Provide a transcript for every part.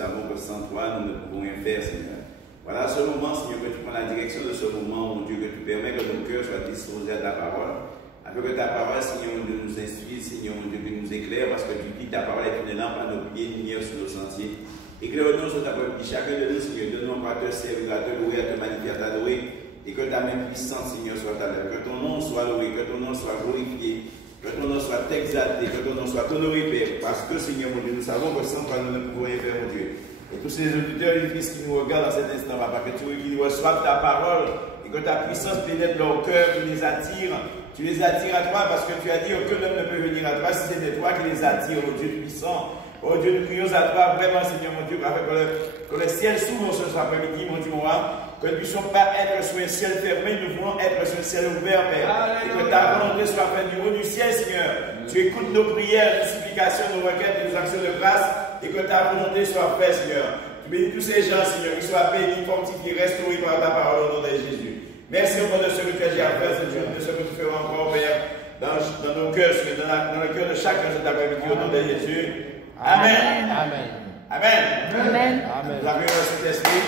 Nous savons que sans toi, nous ne pouvons rien faire, Seigneur. Voilà ce moment, Seigneur, que tu prends la direction de ce moment, mon Dieu, que tu permets que nos cœurs soient disposés à ta parole, afin que ta parole, Seigneur, mon Dieu, nous instruise, Seigneur, mon Dieu, que nous éclaire, parce que tu dis que ta parole est une lampe à nos pieds, une lumière sur nos sentiers. Éclaire-nous sur ta parole, chacun de nous, Seigneur, donne-nous à te servir, à te louer, à te magnifier, à t'adorer, et que ta main puissante, Seigneur, soit à l'œuvre, que ton nom soit loué, que ton nom soit glorifié, que ton nom soit exalté, que ton nom soit honoré, Père, parce que, Seigneur, mon Dieu, nous savons que sans toi, nous ne pouvons rien faire, mon Dieu. Et tous ces auditeurs et fils qui nous regardent dans cet instant, Papa, que tu reçoivent ta parole et que ta puissance pénètre leur cœur, tu les attires. Tu les attires à toi parce que tu as dit aucun homme ne peut venir à toi si c'était toi qui les attire, oh Dieu puissant. Oh Dieu, nous prions à toi vraiment, Seigneur mon Dieu, afin que le ciel s'ouvre ce soir après-midi, mon Dieu, que nous ne puissions pas être sur un ciel fermé, nous voulons être sur un ciel ouvert, Père. Et que ta volonté soit faite du haut du ciel, Seigneur. Tu écoutes nos prières, nos supplications, nos requêtes, nos actions de grâce, et que ta volonté soit faite, Seigneur. Tu bénis tous ces gens, Seigneur, qui soient bénis, fortifiés, restaurés par ta parole au nom de Jésus. Merci au nom de ce que tu as déjà fait, Seigneur, de ce que tu feras encore, Père, dans nos cœurs, Seigneur, dans le cœur de chacun cet après-midi, au nom de Jésus. Amen. Amen. Amen. Amen. Amen. Nous avons le Saint-Esprit.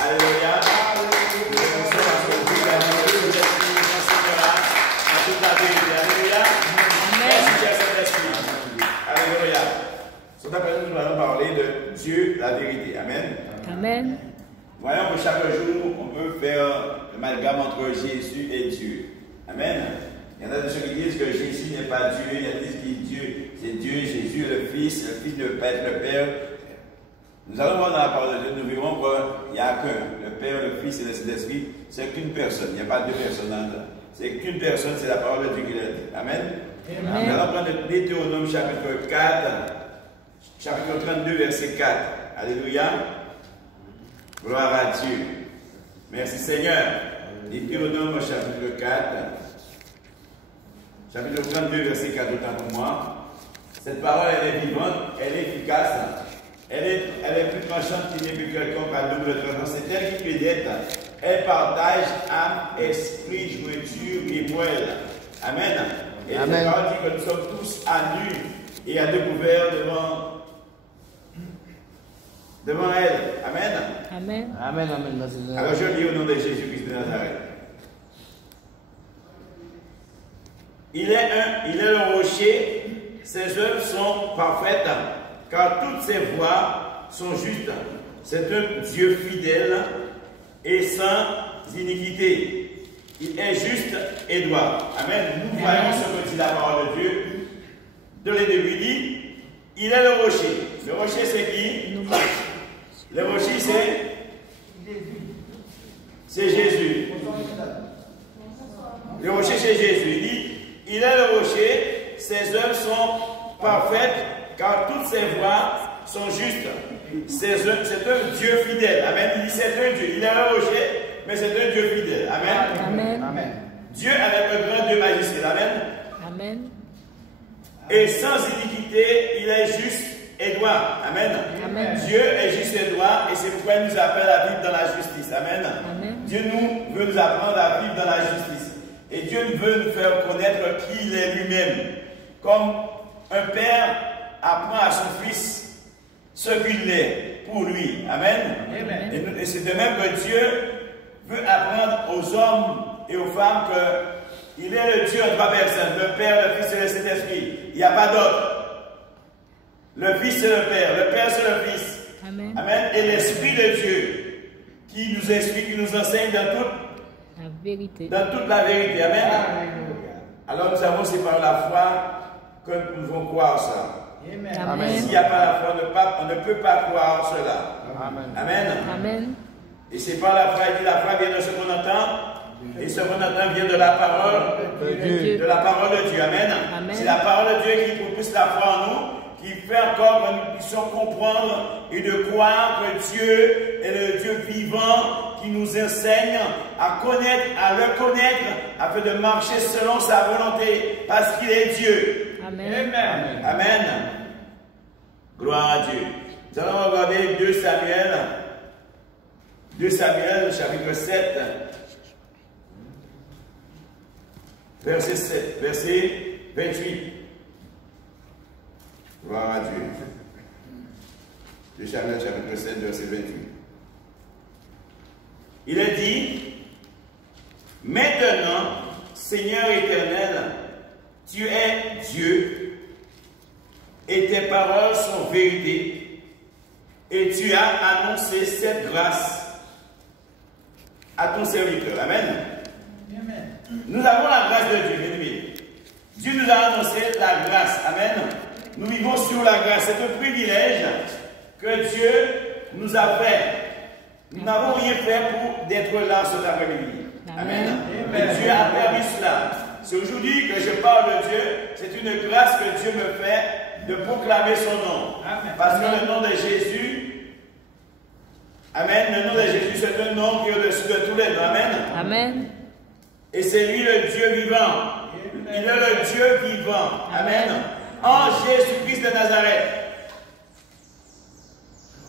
Alléluia. Nous commençons à ce que Dieu a dit, nous enseignera à toute la vérité. Alléluia. Merci, cher Saint-Esprit. Alléluia. Cet après-midi, nous allons parler de Dieu, la vérité. Amen. Amen. Voyons que chaque jour, on peut faire l'amalgame entre Jésus et Dieu. Amen. Il y en a de ceux qui disent que Jésus n'est pas Dieu, il y en a qui disent que Dieu, c'est Dieu, Jésus est le Fils ne peut pas être le Père. Nous allons voir dans la parole de Dieu, nous verrons qu'il n'y a qu'un, le Père, le Fils et le Saint-Esprit, c'est qu'une personne, il n'y a pas deux personnes là. C'est qu'une personne, c'est la parole de Dieu qui l'a dit. Amen. Amen. Nous allons prendre le Deutéronome chapitre 4, chapitre 32, verset 4. Alléluia. Gloire à Dieu. Merci Seigneur. Deutéronome chapitre 4. Chapitre 32, verset 4, autant pour moi. Cette parole, elle est vivante, elle est efficace, elle est plus tranchante qu'il n'est plus quelconque à double tranchant. C'est elle qui pénètre, elle partage âme, esprit, jointure et moelle. Amen. Et cette parole dit que nous sommes tous à nu et à découvert devant elle. Amen. Amen. Amen. Amen. Alors je lis au nom de Jésus-Christ de Nazareth. Il est le rocher, ses œuvres sont parfaites, car toutes ses voies sont justes. C'est un Dieu fidèle et sans iniquité. Il est juste et droit. Amen. Nous voyons ce que dit la parole de Dieu. De les début, il dit, il est le rocher. Le rocher, c'est qui? Le rocher, c'est Jésus. Le rocher, c'est Jésus. Il dit, il est le rocher, ses œuvres sont parfaites, car toutes ses voies sont justes. C'est un Dieu fidèle. Amen. Il dit c'est un Dieu. Il est le rocher, mais c'est un Dieu fidèle. Amen. Amen. Amen. Dieu avec le grand Dieu majestueux. Amen. Amen. Et sans iniquité, il est juste et droit. Amen. Amen. Dieu est juste et droit, et c'est pourquoi il nous appelle à vivre dans la justice. Amen. Amen. Dieu veut nous apprendre à vivre dans la justice. Et Dieu veut nous faire connaître qui il est lui-même. Comme un père apprend à son fils ce qu'il est pour lui. Amen. Amen. Et c'est de même que Dieu veut apprendre aux hommes et aux femmes qu'il est le Dieu en trois personnes. Le Père, le Fils et le Saint-Esprit. Il n'y a pas d'autre. Le Fils c'est le Père c'est le Fils. Amen. Amen. Et l'Esprit de Dieu qui nous explique, qui nous enseigne dans toute la vérité. Dans toute la vérité. Amen. Alors nous savons c'est par la foi que nous devons croire ça. Amen. S'il n'y a pas la foi, on ne peut pas croire cela. Amen. Amen. Amen. Et c'est par la foi, il dit la foi vient de ce qu'on entend. Et ce qu'on entend vient de la parole de Dieu. De la parole de Dieu. Amen. Amen. C'est la parole de Dieu qui propulse la foi en nous, qui fait encore que nous puissions comprendre et de croire que Dieu est le Dieu vivant qui nous enseigne à connaître, à le connaître, afin de marcher selon sa volonté, parce qu'il est Dieu. Amen. Amen. Amen. Gloire à Dieu. Nous allons regarder 2 Samuel, chapitre 7, verset 28. Gloire à Dieu. de Samuel chapitre 7, verset 28. Il est dit, maintenant, Seigneur éternel, tu es Dieu, et tes paroles sont vérité, et tu as annoncé cette grâce à ton serviteur. Amen. Amen. Nous avons la grâce de Dieu, bien-aimés. Dieu nous a annoncé la grâce. Amen. Nous vivons sur la grâce. C'est un privilège que Dieu nous a fait. Nous n'avons rien fait pour d'être là cet après-midi. Amen. Mais Dieu a permis cela. C'est aujourd'hui que je parle de Dieu. C'est une grâce que Dieu me fait de proclamer son nom. Amen. Parce que le nom de Jésus, Amen, le nom de Jésus, c'est un nom qui est au-dessus de tous les noms. Amen. Amen. Et c'est lui le Dieu vivant. Il est le Dieu vivant. Amen. En Jésus-Christ de Nazareth.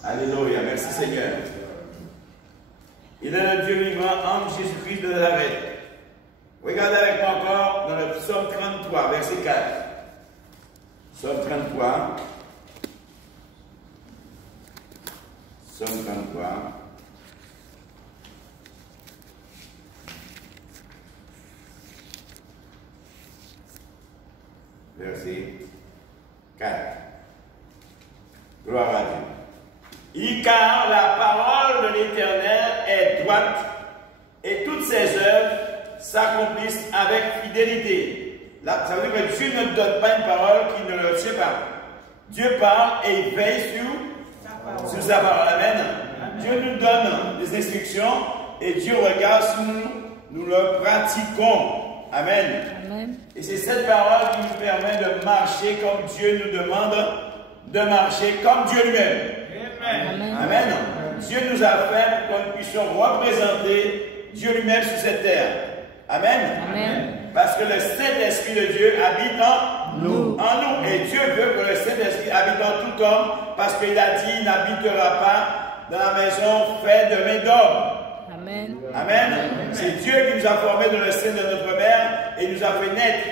Alléluia. Merci Seigneur. Il est le Dieu vivant en Jésus-Christ de Nazareth. Regardez avec moi encore dans le psaume 33, verset 4. Psaume 33. Psaume 33. Verset 4. Gloire à Dieu. Car la parole de l'Éternel est droite et toutes ses œuvres s'accomplissent avec fidélité. Là, ça veut dire que Dieu ne donne pas une parole qui ne le tient pas. Dieu parle et il veille sur sa parole. Amen. Dieu nous donne des instructions et Dieu regarde si nous le pratiquons. Amen. Amen. Et c'est cette parole qui nous permet de marcher comme Dieu nous demande de marcher, comme Dieu lui-même. Amen. Amen. Dieu nous a fait pour que nous puissions représenter Dieu lui-même sur cette terre. Amen. Amen. Parce que le Saint-Esprit de Dieu habite en nous. Et Dieu veut que le Saint-Esprit habite en tout homme, parce qu'il a dit, il n'habitera pas dans la maison faite de main d'homme. Amen. Amen. C'est Dieu qui nous a formés dans le sein de notre mère et nous a fait naître.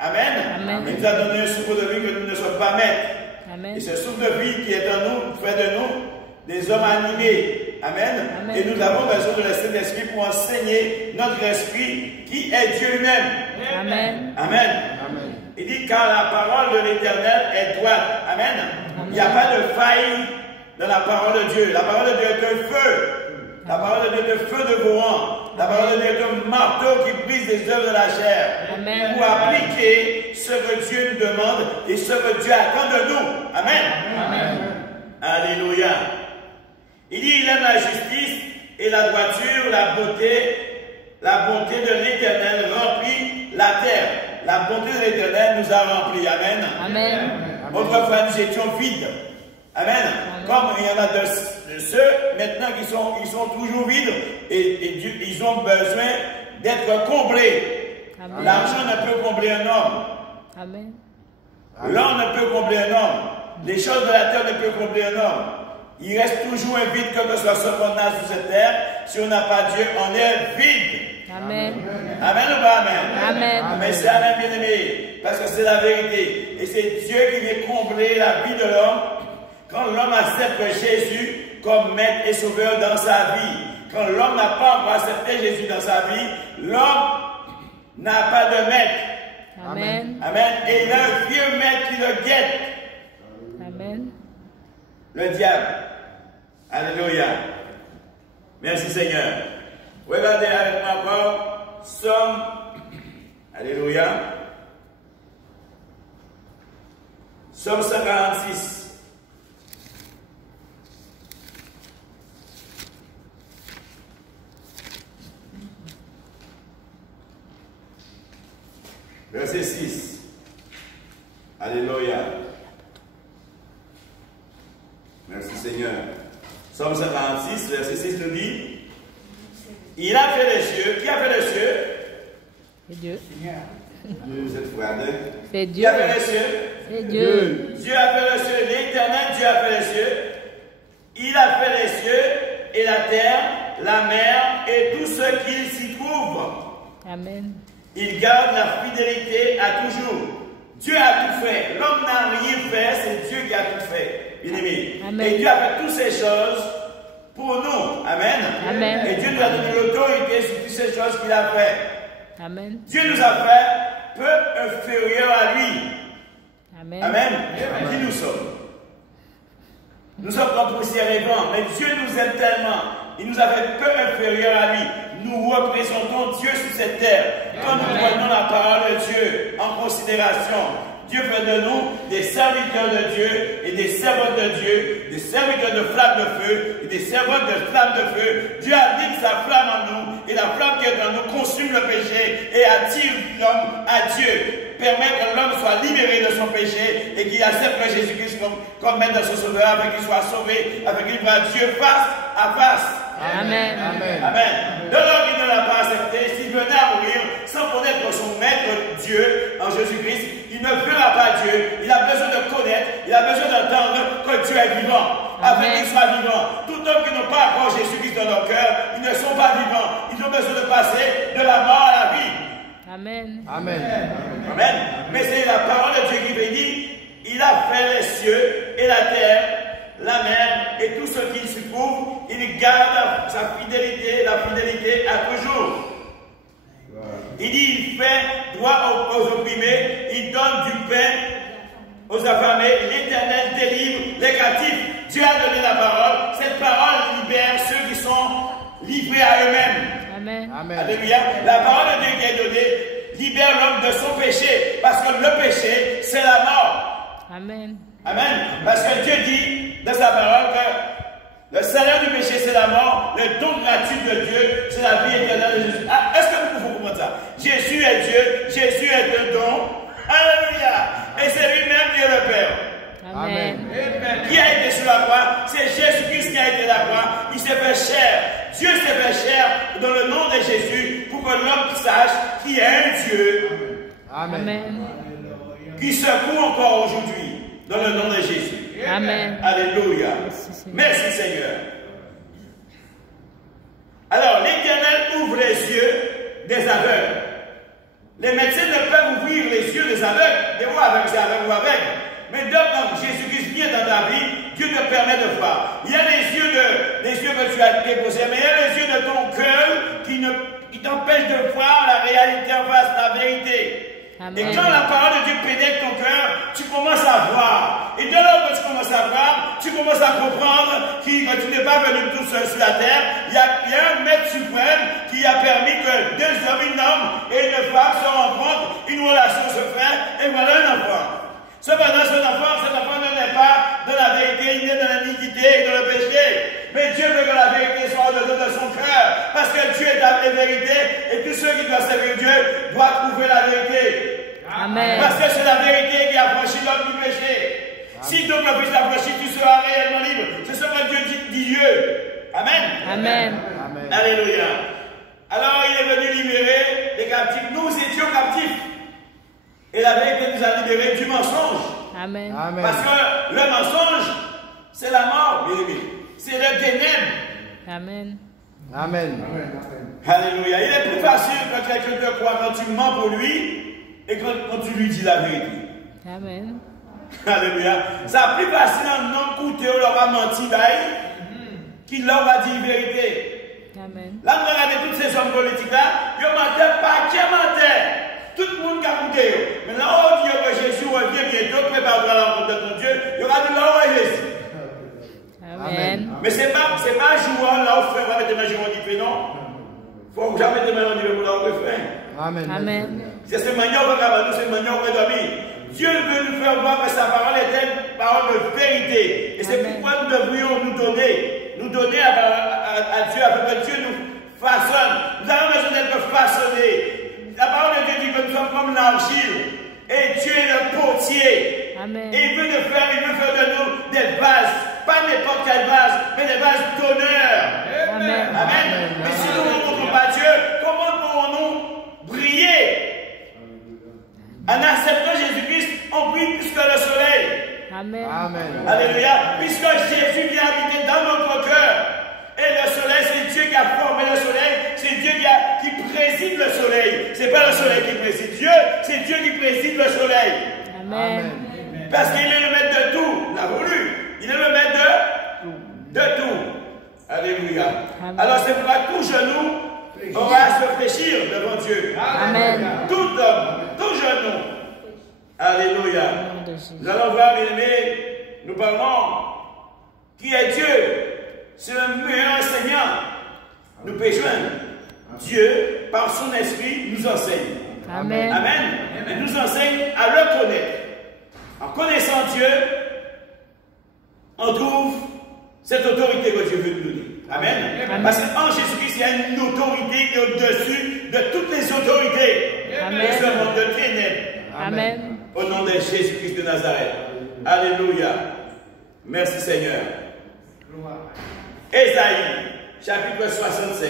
Amen. Amen. Il nous a donné un souffle de vie que nous ne sommes pas maîtres. Amen. Et ce souffle de vie qui est en nous fait de nous des hommes animés. Amen. Amen. Et nous avons besoin de le Saint-Esprit pour enseigner notre esprit qui est Dieu lui-même. Amen. Amen. Amen. Il dit car la parole de l'Éternel est droite. Amen. Amen. Il n'y a pas de faille dans la parole de Dieu. La parole de Dieu est un feu. La parole de Dieu est un feu de courant. La parole de Dieu est un marteau qui brise les œuvres de la chair. Amen. Pour appliquer ce que Dieu nous demande et ce que Dieu attend de nous. Amen. Amen. Alléluia. Il dit il aime la justice et la droiture, la bonté de l'Éternel remplit la terre. La bonté de l'Éternel nous a remplis. Amen. Amen. Autrefois nous étions vides. Amen. Amen. Comme il y en a de ceux maintenant qui sont toujours vides et ils ont besoin d'être comblés. L'argent ne peut combler un homme. Amen. L'or ne peut combler un homme. Les choses de la terre ne peuvent combler un homme. Il reste toujours un vide, quel que soit ce qu'on a sur cette terre. Si on n'a pas Dieu, on est vide. Amen. Amen ou pas Amen? Amen. Mais c'est Amen, bien-aimé, parce que c'est la vérité. Et c'est Dieu qui vient combler la vie de l'homme. Quand l'homme accepte Jésus comme maître et sauveur dans sa vie, quand l'homme n'a pas encore accepté Jésus dans sa vie, l'homme n'a pas de maître. Amen. Amen. Et il a un vieux maître qui le guette. Amen. Le diable. Alléluia. Merci Seigneur. Regardez avec moi encore Somme. Alléluia. Somme 146. Verset 6. Alléluia. Merci Seigneur. Somme 146, verset 6 nous dit, il a fait les cieux. Qui a fait les cieux? C'est Dieu. Cette fois, c'est Dieu. Qui a fait les cieux? C'est Dieu. Dieu a fait les cieux. L'Éternel Dieu a fait les cieux. Il a fait les cieux et la terre, la mer et tout ce qu'il s'y trouve. Amen. Il garde la fidélité à toujours. Dieu a tout fait. L'homme n'a rien fait, c'est Dieu qui a tout fait. bien-aimés. Amen. Et Dieu a fait toutes ces choses pour nous. Amen. Amen. Et Dieu nous a donné l'autorité sur toutes ces choses qu'il a fait. Amen. Dieu nous a fait peu inférieurs à lui. Amen. Amen. Qui nous sommes? Nous sommes comme poussière et vent, mais Dieu nous aime tellement. Il nous a fait peu inférieurs à lui. Nous représentons Dieu sur cette terre. Quand nous prenons la parole de Dieu en considération, Dieu fait de nous des serviteurs de Dieu et des servantes de Dieu, des serviteurs de flammes de feu et des servantes de flammes de feu. Dieu allume sa flamme en nous et la flamme qui est en nous consume le péché et attire l'homme à Dieu. Permet que l'homme soit libéré de son péché et qu'il accepte Jésus-Christ comme maître de son sauveur, afin qu'il soit sauvé, afin qu'il voit Dieu face à face. Amen. Amen. Amen. De l'homme qui ne l'a pas accepté, s'il venait à mourir sans connaître son maître Dieu en Jésus-Christ, il ne verra pas Dieu. Il a besoin de connaître, il a besoin d'entendre que Dieu est vivant, afin qu'il soit vivant. Tout homme qui n'a pas encore Jésus-Christ dans leur cœur, ils ne sont pas vivants. Ils ont besoin de passer de la mort à la vie. Amen. Amen. Amen. Mais c'est la parole de Dieu qui veut dire, il a fait les cieux et la terre, la mer et tout ce qui s'y trouve. Il garde sa fidélité, la fidélité à toujours. Il dit, il fait droit aux opprimés, il donne du pain aux affamés, l'Éternel délivre les captifs. Dieu a donné la parole. Cette parole libère ceux qui sont livrés à eux-mêmes. Amen. Amen. Alléluia. La parole de Dieu qui est donnée libère l'homme de son péché. Parce que le péché, c'est la mort. Amen. Amen. Parce que Dieu dit dans sa parole que le salaire du péché, c'est la mort. Le don gratuit de Dieu, c'est la vie éternelle de Jésus. Ah, est-ce que nous pouvons comprendre ça? Jésus est Dieu. Jésus est un don. Alléluia. Et c'est lui-même qui est le Père. Amen. Qui a été sur la croix? C'est Jésus-Christ qui a été la croix. Il s'est fait chair. Dieu s'est fait chair dans le nom de Jésus pour que l'homme sache qu'il y a un Dieu. Amen. Amen. Qui secoue encore aujourd'hui dans le nom de Jésus. Amen. Alléluia. Merci Seigneur. Alors, l'Éternel ouvre les yeux des aveugles. Les médecins ne peuvent ouvrir les yeux des aveugles. Des voix avec, c'est avec ou avec. Mais donc, quand Jésus-Christ vient dans ta vie, Dieu te permet de voir. Il y a les yeux que tu as déposés, mais il y a les yeux de ton cœur qui t'empêchent de voir la réalité en face, la vérité. Amen. Et quand la parole de Dieu pénètre ton cœur, tu commences à voir. Et dès lors que tu commences à voir, tu commences à comprendre que tu n'es pas venu tout seul sur la terre. Il y a un maître suprême qui a permis que deux hommes, un homme et une femme se rencontrent, une relation se fait, et voilà un enfant. Cependant, cet enfant ne naît pas dans la vérité, il est dans l'iniquité et dans le péché. Mais Dieu veut que la vérité soit au-dedans de son cœur. Parce que Dieu est la vérité et tous ceux qui doivent servir Dieu doivent trouver la vérité. Amen. Parce que c'est la vérité qui affranchit l'homme du péché. Si donc le Fils t'affranchit, tu seras réellement libre. C'est ce que Dieu dit Dieu. Amen. Amen. Amen. Alléluia. Alors il est venu libérer les captifs. Nous étions captifs. Et la vérité nous a libérés du mensonge. Amen. Amen. Parce que le mensonge, c'est la mort, bien aimé. C'est le ténèbre. Amen. Amen. Alléluia. Il est plus facile que quelqu'un te croit quand tu mens pour lui et quand tu lui dis la vérité. Amen. Alléluia. C'est plus facile un homme coûté ou leur a menti qu'il leur a dit la vérité. Amen. Là, vous regardez tous ces hommes politiques là, ils mentent pas, qui mentent. Tout le monde qui a coûté. Mais là, on dit que Jésus revient bientôt, prépare-toi à la rencontre de ton Dieu. Il y aura de l'or à Jésus. Amen. Mais ce n'est pas un joueur là où on va mettre des mains on dit non. Il ne faut jamais mettre des mains on dit là où on fait. Amen. Amen. C'est ce manière qu'on va nous, c'est manière qu'on va dormir. Dieu veut nous faire voir que sa parole est une parole de vérité. Et c'est pourquoi nous devrions nous donner à Dieu afin que Dieu nous façonne. Nous avons besoin d'être façonnés. La parole de Dieu dit que nous sommes comme l'argile. Et Dieu est le potier. Amen. Et il veut faire de nous des vases. Pas n'importe quelle vase, mais des vases d'honneur. Amen. Amen. Mais si nous ne rencontrons pas Dieu, comment pourrons-nous briller? En acceptant Jésus-Christ, on brille plus que le soleil. Amen. Amen. Alléluia. Puisque Jésus vient habiter dans notre cœur. Et le soleil, c'est Dieu qui a formé le soleil. C'est Dieu qui préside le soleil. Ce n'est pas le soleil qui préside Dieu, c'est Dieu qui préside le soleil. Amen. Parce qu'il est le maître de tout. Il a voulu. Il est le Alléluia. Amen. Alors c'est pourquoi tout genou aura à se fléchir devant Dieu. Amen. Tout homme, tout genou. Alléluia. Au nom de Jésus. Nous allons voir, bien aimés, nous parlons qui est Dieu. C'est le meilleur enseignant. Nous péchons. Dieu, par son esprit, nous enseigne. Amen. Amen. Il nous enseigne à le connaître. En connaissant Dieu, on trouve cette autorité que Dieu veut nous donner. Amen. Amen. Parce qu'en Jésus-Christ, il y a une autorité qui est au-dessus de toutes les autorités. Amen. De ce monde de ténèbres. Amen. Au nom de Jésus-Christ de Nazareth. Alléluia. Merci Seigneur. Ésaïe, chapitre 65.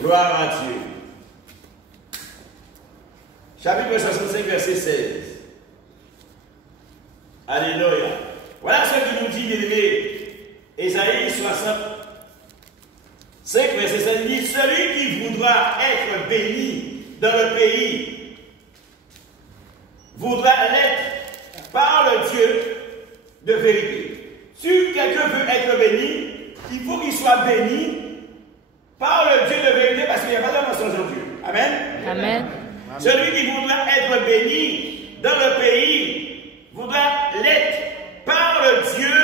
Gloire à Dieu. Chapitre 65, verset 16. Alléluia. Voilà ce qu'il nous dit, bien-aimé. Ésaïe 65, verset 16. Il dit, celui qui voudra être béni dans le pays voudra l'être par le Dieu de vérité. Si quelqu'un veut être béni, il faut qu'il soit béni par le Dieu de vérité, parce qu'il n'y a pas de mensonge en Dieu. Amen. Amen. Celui qui voudra être béni dans le pays voudra l'être par le Dieu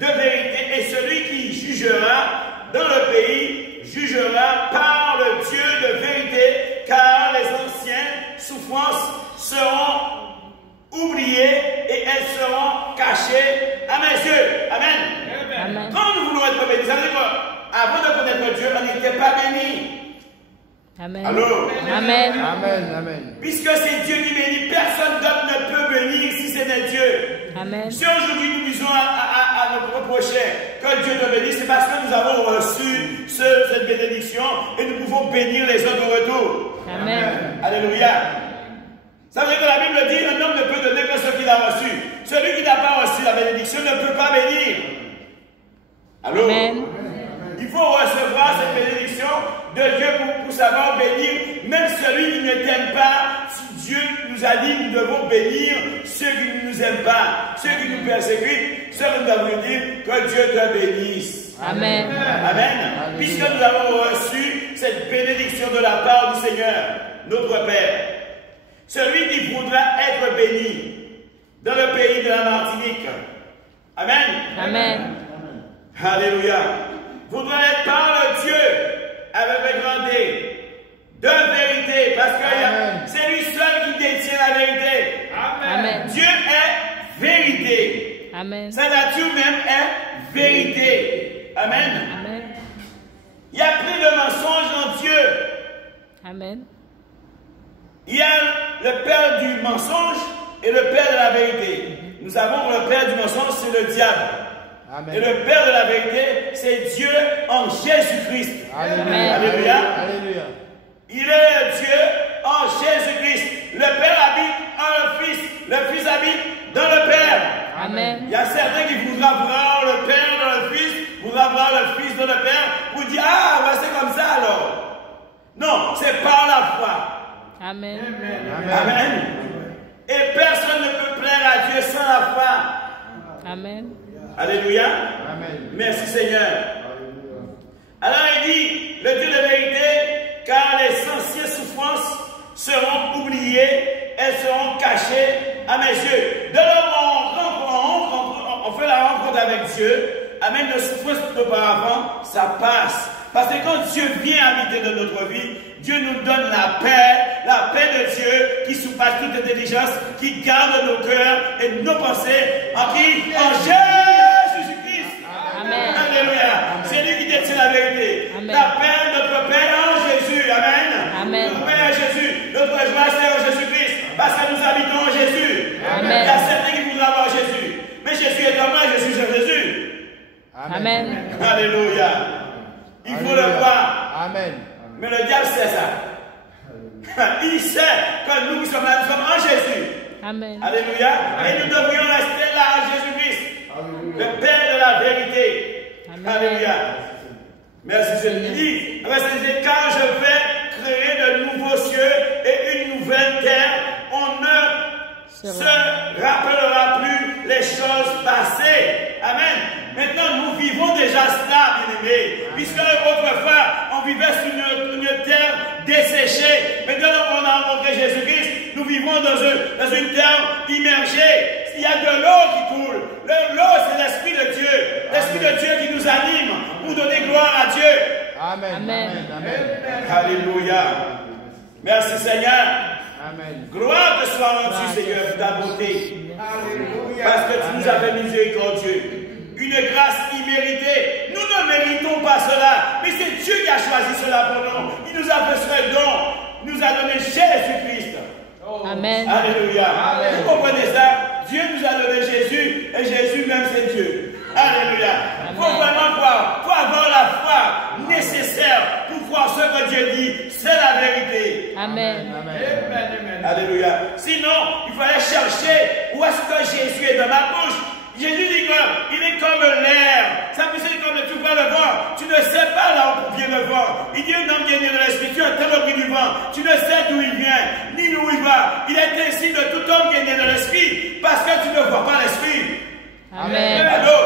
de vérité. Et celui qui jugera dans le pays jugera par le Dieu de vérité, car les anciennes souffrances seront oubliées et elles seront cachées à mes yeux. Amen. Amen. Quand nous voulons être bénis, ça veut dire qu'avant de connaître Dieu, on n'était pas bénis. Amen. Allô? Amen. Amen. Amen. Puisque c'est Dieu qui bénit, personne d'autre ne peut bénir si ce n'est Dieu. Amen. Si aujourd'hui nous disons à notre prochain que Dieu te bénisse, c'est parce que nous avons reçu cette bénédiction et nous pouvons bénir les autres au retour. Amen. Alléluia. Ça veut dire que la Bible dit un homme ne peut donner que ce qu'il a reçu. Celui qui n'a pas reçu la bénédiction ne peut pas bénir. Allô? Amen. Il faut recevoir cette bénédiction de Dieu pour savoir bénir même celui qui ne t'aime pas. Si Dieu nous a dit nous devons bénir ceux qui ne nous aiment pas, ceux qui nous persécutent, ceux qui nous devons dire que Dieu te bénisse. Amen. Amen. Puisque nous avons reçu cette bénédiction de la part du Seigneur, notre Père. Celui qui voudra être béni dans le pays de la Martinique. Amen. Amen. Alléluia. Voudra être par le Dieu avec un grand D de vérité, parce que c'est lui seul qui détient la vérité. Amen. Dieu est vérité. Amen. Sa nature même est vérité. Amen. Amen. Il y a plus de mensonges en Dieu. Amen. Il y a le père du mensonge et le père de la vérité. Nous savons que le père du mensonge, c'est le diable. Amen. Et le père de la vérité, c'est Dieu en Jésus-Christ. Amen. Alléluia. Alléluia. Il est Dieu en Jésus-Christ. Le Père habite en le Fils. Le Fils habite dans le Père. Amen. Il y a certains qui voudront voir le Père dans le Fils, voudront voir le Fils dans le Père, pour dire, ah, bah, c'est comme ça alors. Non, c'est par la foi. Amen. Amen. Et personne ne peut plaire à Dieu sans la foi. Amen. Alléluia. Amen. Merci Seigneur. Alors il dit, le Dieu de vérité, car les anciennes souffrances seront oubliées, elles seront cachées à mes yeux. De l'homme, on fait la rencontre avec Dieu, amène de souffrance auparavant, ça passe. Parce que quand Dieu vient habiter dans notre vie, Dieu nous donne la paix de Dieu qui surpasse toute intelligence, qui garde nos cœurs et nos pensées en qui? En Jésus-Christ. Amen. Alléluia. C'est lui qui détient la vérité. Amen. La paix de notre Père en Jésus. Amen. Amen. Notre Père en Jésus. Notre joie c'est en Jésus-Christ. Parce que nous habitons en Jésus. Amen. Il y a certains qui voudraient avoir Jésus. Mais Jésus est en moi et je suis en Jésus. Amen. Alléluia. Il faut le voir. Amen. Mais le diable sait ça. Il sait que nous qui sommes là, nous sommes en Jésus. Amen. Alléluia. Et nous devrions rester là en Jésus-Christ. Le Père de la vérité. Amen. Alléluia. Merci Seigneur. Quand je vais créer de nouveaux cieux et une nouvelle terre, on ne se rappellera plus les choses passées. Amen. Maintenant, nous vivons déjà bien-aimés. Puisque autrefois, on vivait sur une terre desséchée. Maintenant qu'on a rencontré Jésus-Christ, nous vivons dans une terre immergée. Il y a de l'eau qui coule. L'eau, c'est l'Esprit de Dieu. L'Esprit de Dieu qui nous anime pour donner gloire à Dieu. Amen. Amen. Amen. Alléluia. Merci Seigneur. Amen. Gloire te soit rendue, Seigneur, pour ta beauté. Parce que tu nous as fait miséricordieux. Une grâce imméritée. Nous ne méritons pas cela, mais c'est Dieu qui a choisi cela pour nous. Il nous a fait ce don. Il nous a donné Jésus-Christ. Amen. Alléluia. Amen. Vous comprenez ça? Dieu nous a donné Jésus et Jésus même c'est Dieu. Alléluia. Il faut vraiment croire. Il faut avoir la foi nécessaire pour croire ce que Dieu dit. C'est la vérité. Amen. Amen. Alléluia. Sinon, il fallait chercher où est-ce que Jésus est dans ma bouche. Jésus dit qu'il est comme l'air. Ça veut dire comme tu vois le vent. Tu ne sais pas là où vient le vent. Il dit un homme qui est né de l'esprit. Tu entends le bruit du vent. Tu ne sais d'où il vient, ni d'où il va. Il est ainsi de tout homme qui est né de l'esprit. Parce que tu ne vois pas l'esprit. Amen. Allô?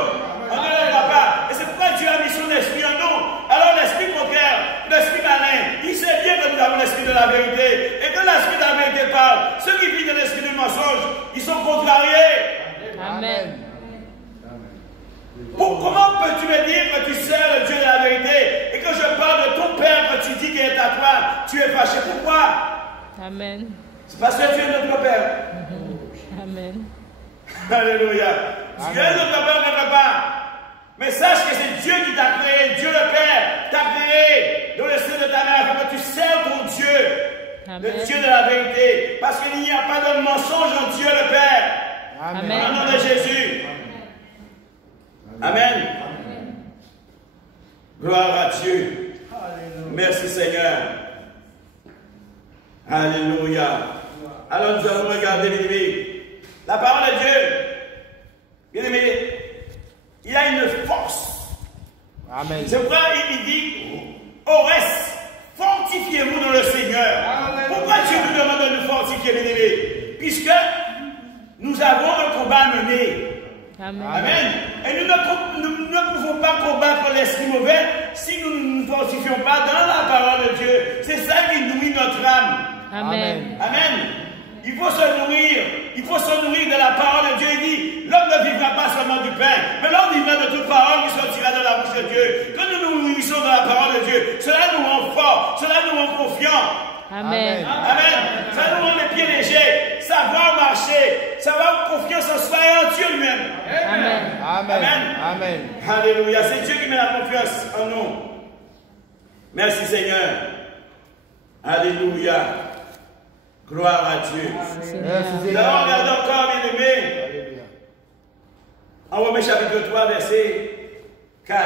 On ne le voit pas. Et c'est pourquoi Dieu a mis son esprit en nous. Alors l'esprit contraire, l'esprit malin, il sait bien que nous avons l'esprit de la vérité. Et que l'esprit de la vérité parle. Ceux qui vivent de l'esprit du mensonge, ils sont contrariés. Amen. Comment peux-tu me dire que tu sers le Dieu de la vérité et que je parle de ton Père que tu dis qu'il est à toi, tu es fâché? Pourquoi? Amen. C'est parce que tu es notre Père. Amen. Alléluia. Tu es notre Père quelque part. Mais sache que c'est Dieu qui t'a créé, Dieu le Père t'a créé dans le sein de ta mère afin que tu sers ton Dieu, Amen. le Dieu de la vérité. Parce qu'il n'y a pas de mensonge en Dieu le Père. Amen. Au nom de Jésus. Amen. Gloire à Dieu. Merci Seigneur. Alléluia. Alors nous allons regarder, bien-aimés, la parole de Dieu. Bien-aimés, il a une force. Amen. C'est pourquoi il dit, au reste, fortifiez-vous dans le Seigneur. Pourquoi Dieu nous demande de nous fortifier, bien-aimés? Puisque nous avons un combat à mener. Amen. Amen. Et nous ne pouvons pas combattre l'esprit mauvais si nous ne nous fortifions pas dans la parole de Dieu. C'est ça qui nourrit notre âme. Amen. Amen. Il faut se nourrir. Il faut se nourrir de la parole de Dieu. Il dit, l'homme ne vivra pas seulement du pain, mais l'homme vivra de toute parole qui sortira de la bouche de Dieu. Que nous nous nourrissons de la parole de Dieu, cela nous rend forts, cela nous rend confiants. Amen. Amen. Ça nous rend les pieds légers, savoir marcher, savoir confiance en soi et en Dieu lui-même. Amen. Amen. Amen. Alléluia. C'est Dieu qui met la confiance en nous. Merci Seigneur. Alléluia. Gloire à Dieu. Merci Nous allons Seigneur. regarder encore, bien-aimés, Alléluia. en Romains chapitre 3, verset 4.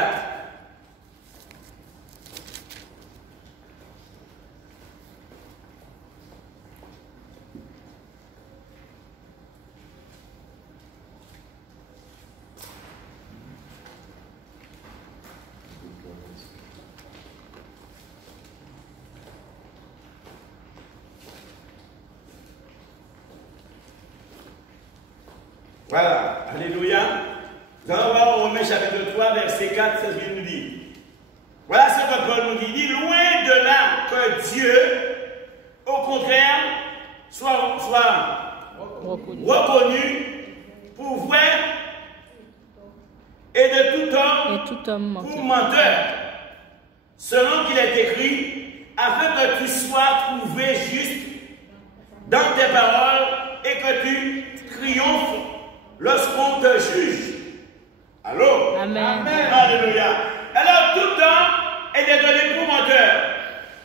Voilà, alléluia. Nous allons voir en Romains chapitre 3, verset 4, c'est ce qu'il nous dit. Voilà ce que Paul nous dit. Il dit, loin de là que Dieu, au contraire, soit reconnu pour vrai et de tout homme pour menteur, selon qu'il est écrit, afin que tu sois trouvé juste dans tes paroles et que tu triomphes lorsqu'on te juge. Allô? Amen. Alléluia. Alors tout temps est donné pour menteur.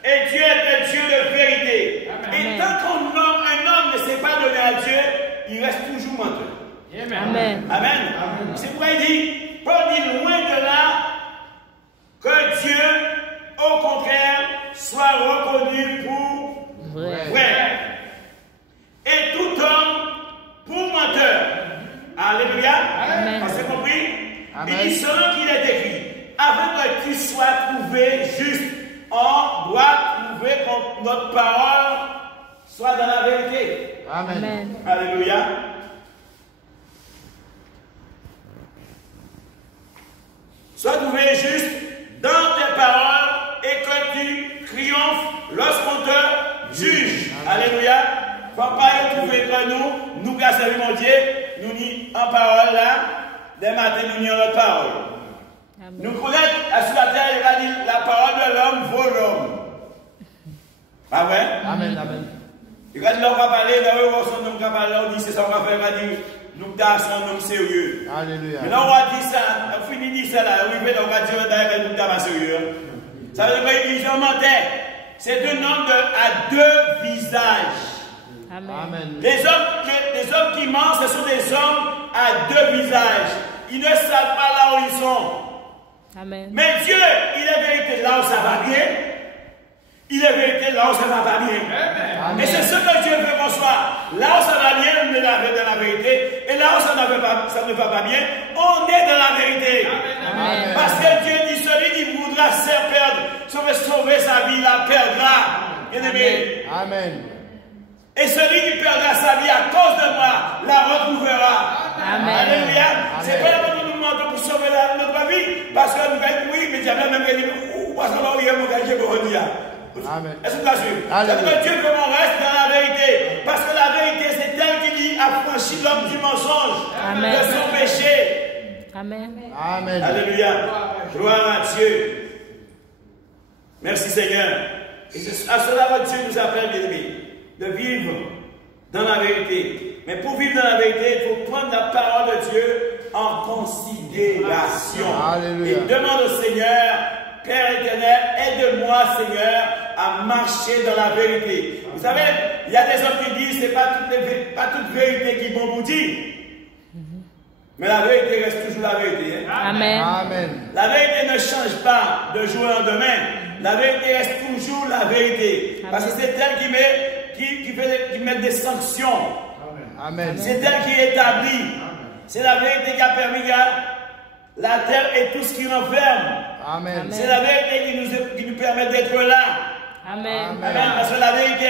Et Dieu est un Dieu de vérité. Amen. Et tant qu'un homme ne s'est pas donné à Dieu, il reste toujours menteur. Amen. Amen. C'est pourquoi il dit, Paul dit loin de là que Dieu, au contraire, soit reconnu pour vrai. Et tout homme pour menteur. Alléluia. Amen. Vous avez compris? Amen. Il dit selon qu'il est écrit, afin que tu sois trouvé juste, on doit trouver que notre parole soit dans la vérité. Amen. Alléluia. Soit trouvé juste dans triomphe lorsqu'on te juge. Alléluia. Papa, il trouve que nous grâce à mon Dieu, nous n'y en parole là, des matins, nous n'y en notre parole. Amen. Nous connaissons à sur la terre, il a dit la parole de l'homme vaut l'homme. Pas vrai? Amen. Amen. Et quand l'homme va parler, son homme va parler, on dit c'est ça qu'on va faire, on va dire nous sommes un homme sérieux. Alléluia. Maintenant on va dire ça, on finit de dire ça là, on va dire que nous sommes sérieux. Ça veut dire qu'ils ont menti. C'est un homme à deux visages. Amen. Amen. Les hommes qui mentent, ce sont des hommes à deux visages. Ils ne savent pas là où ils sont. Amen. Mais Dieu, il est vérité là où ça va bien. Il est vérité là où ça va pas bien. Amen. Et c'est ce que Dieu veut qu'on soit. Là où ça va bien, on est dans la vérité. Et là où ça ne va pas bien, on est dans la vérité. Amen. Parce que Dieu dit, celui qui voudra se perdre, sauver sa vie, la perdra. Bien-aimé. Amen. Et celui qui perdra sa vie à cause de moi, la retrouvera. Amen. Alléluia. Amen. C'est pas la peine de nous demander pour sauver notre vie. Parce que nous gagnons, oui, mais Dieu même dit, parce que là, il y a mon gars qui est Amen. Est-ce que tu as su? Alléluia. C'est que Dieu veut qu'on reste dans la vérité. Parce que la vérité, c'est elle qui affranchit l'homme du mensonge, Amen. de son péché. Amen. Amen. Alléluia. Gloire à Dieu. Merci Seigneur. Et c'est à cela que Dieu nous appelle, bien-aimés, de vivre dans la vérité. Mais pour vivre dans la vérité, il faut prendre la parole de Dieu en considération. Alléluia. Et demande au Seigneur, Père éternel, aide-moi, Seigneur, à marcher dans la vérité. Vous savez, il y a des hommes qui disent, c'est pas toute vérité qui est bon pour dire. Mais la vérité reste toujours la vérité. Hein? Amen. Amen. La vérité ne change pas de jour au lendemain. La vérité reste toujours la vérité. Parce que c'est elle qui met des sanctions. Amen. C'est elle qui établit. C'est la vérité qui a permis la terre et tout ce qui renferme. Amen. C'est la vérité qui nous permet d'être là. Amen. Amen. Parce que la vérité,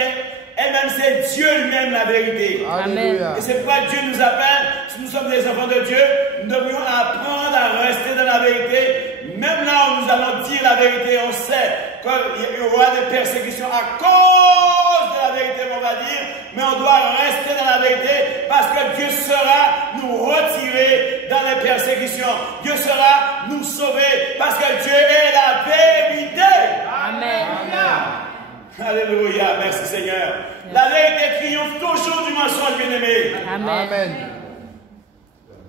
elle-même, c'est Dieu lui-même la vérité. Alléluia. Et c'est pourquoi Dieu nous appelle, si nous sommes des enfants de Dieu, nous devrions apprendre à rester dans la vérité. Même là où nous allons dire la vérité, on sait qu'il y aura des persécutions à cause de la vérité, on va dire, mais on doit rester dans la vérité parce que Dieu sera nous retirer dans les persécutions. Dieu sera nous sauver parce que Dieu est la vérité. Amen. Alléluia, merci Seigneur. La vérité triomphe toujours du mensonge, bien-aimé. Amen. Amen.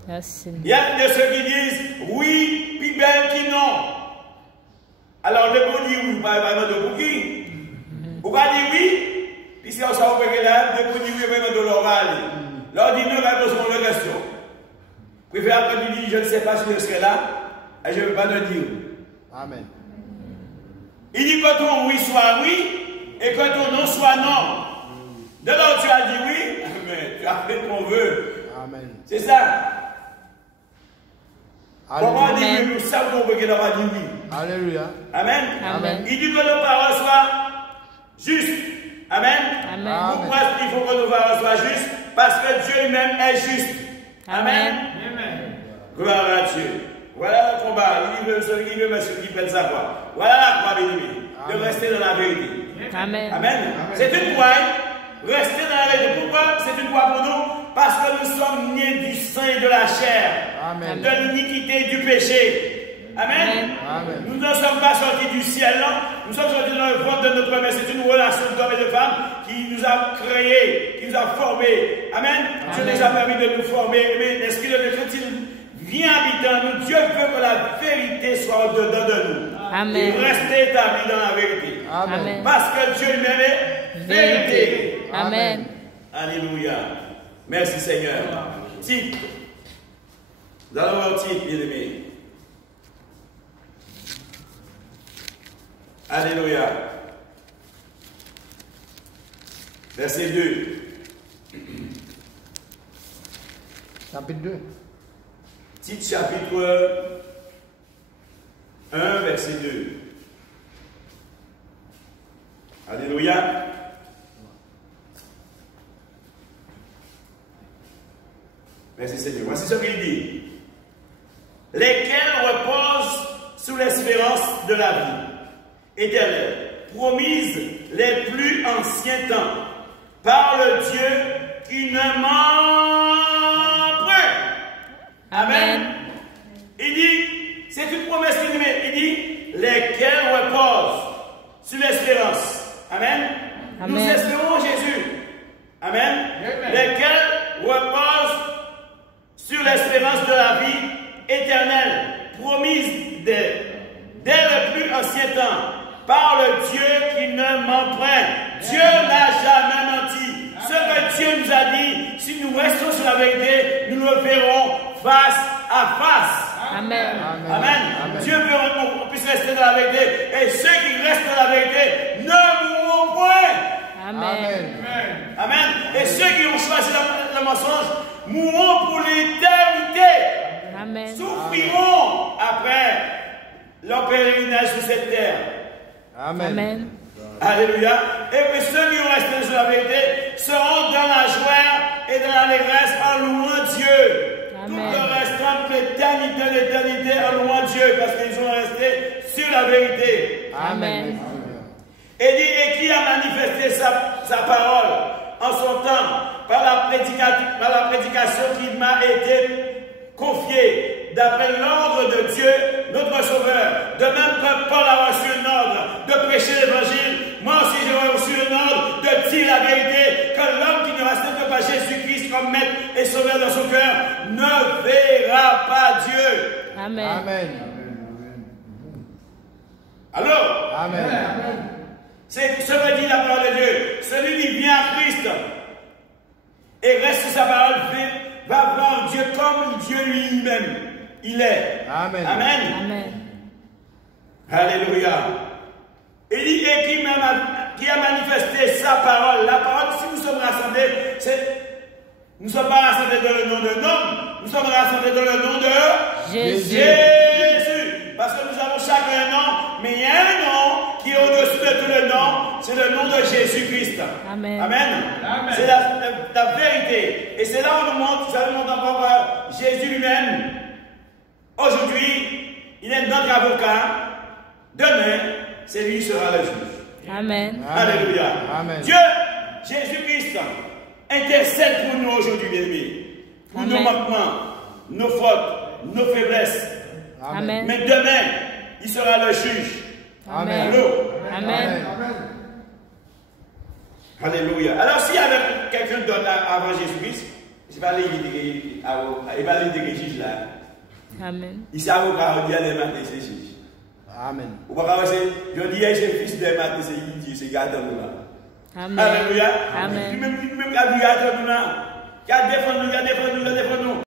Merci. Il y a de ceux qui disent oui, puis ben qui non. Alors, le bon dit oui, pas vraiment de pour qui. Vous allez dire oui, puis si on s'en va là, le bon dit oui, vraiment de l'oral. Leur dit non, réponse à la question. Préfère après tu dis je ne sais pas si je serai là, et je ne veux pas le dire. Amen. Il dit que ton oui soit oui, et que ton non soit non. De là où tu as dit oui, mais tu as fait ton vœu. Amen. C'est ça. Comment on dit Alléluia. oui, nous savons qu'on va dire oui. Alléluia. Amen. Amen. Il dit que nos paroles soient justes. Amen. Amen. Pourquoi il faut que nos paroles soient justes? Parce que Dieu lui-même est juste. Amen. Gloire à Dieu. Voilà le combat. Il veut celui qui veut, mais celui qui peut le savoir. Voilà la croix, bien-aimé. De rester dans la vérité. Amen. Amen. C'est une croix. Rester dans la vérité. Pourquoi c'est une croix pour nous? Parce que nous sommes nés du sang et de la chair. Amen. De l'iniquité et du péché. Amen. Amen. Nous ne sommes pas sortis du ciel, non. Nous sommes sortis dans le ventre de notre mère. C'est une relation d'homme et de femme qui nous a créés, qui nous a formés. Amen. Dieu nous a permis de nous former. Mais l'Esprit de Dieu, quand il vient habiter en nous, Dieu veut que la vérité soit au-dedans de nous. Amen. Et rester établi dans la vérité. Amen. Parce que Dieu lui-même est vérité. Amen. Alléluia. Merci Seigneur. Titre. Nous allons voir titre, bien-aimé. Alléluia. Verset 2. Chapitre 2. Titre chapitre 1, verset 2. Alléluia. Merci Seigneur. Voici ce qu'il dit. Lesquels reposent sous l'espérance de la vie éternelle promises les plus anciens temps, par le Dieu qui ne ment point. Amen. Il dit, c'est une promesse qu'il met. Il dit, lesquels reposent sur l'espérance. Amen. Nous espérons Jésus. Amen. Lesquels reposent sur l'espérance de la vie éternelle, promise dès le plus ancien temps, par le Dieu qui ne ment point. Dieu n'a jamais menti. Ce que Dieu nous a dit, si nous restons sur la vérité, nous le verrons face à face. Amen. Amen. Dieu veut qu'on puisse rester dans la vérité. Et ceux qui restent dans la vérité ne mourront point. Amen. Amen. Et ceux qui ont choisi le mensonge mourront pour l'éternité. Amen. Souffriront après leur pèlerinage sur cette terre. Amen. Alléluia. Et puis ceux qui ont resté sur la vérité seront dans la joie et dans l'allégresse en louant Dieu. Tout le restant de l'éternité en louant Dieu parce qu'ils sont restés sur la vérité. Amen. Et qui a manifesté sa parole en son temps par la prédication qui m'a été confiée d'après l'ordre de Dieu, notre Sauveur. De même que Paul a reçu un ordre de prêcher l'évangile, moi aussi j'ai reçu un ordre de dire la vérité, que l'homme qui ne respecte pas Jésus-Christ comme maître et sauveur dans son cœur ne verra pas Dieu. Amen. Alors, c'est ce que dit la parole de Dieu. Celui qui vient à Christ et reste sur sa parole va voir Dieu comme Dieu lui-même. Il est. Amen. Alléluia. Il dit, et qui a manifesté sa parole. La parole, si nous sommes rassemblés, nous ne sommes pas rassemblés dans le nom d'un homme, nous sommes rassemblés dans le nom de Jésus. Parce que nous avons chacun un nom, mais il y a un nom qui est au-dessus de tout le nom, c'est le nom de Jésus-Christ. Amen. C'est la vérité. Et c'est là où on nous montre, ça nous montre encore Jésus lui-même. Aujourd'hui, il est notre avocat. Demain, c'est lui qui sera le juge. Amen. Alléluia. Dieu, Jésus-Christ, intercède pour nous aujourd'hui, bien-aimés. Pour nos manquements, nos fautes, nos faiblesses. Amen. Mais demain, il sera le juge. Amen. Amen. Alléluia. Alors, s'il y avait quelqu'un d'autre avant Jésus-Christ, il va aller dire juge là. Amen. Il s'est avocat, on dit à des matins, c'est juge. Amen. Ou pas quand je dis, c'est fils des matins, c'est Dieu, c'est gardien de là. Amen. Alléluia. Amen. Lui-même, il a gardien de là. Il a défendu nous.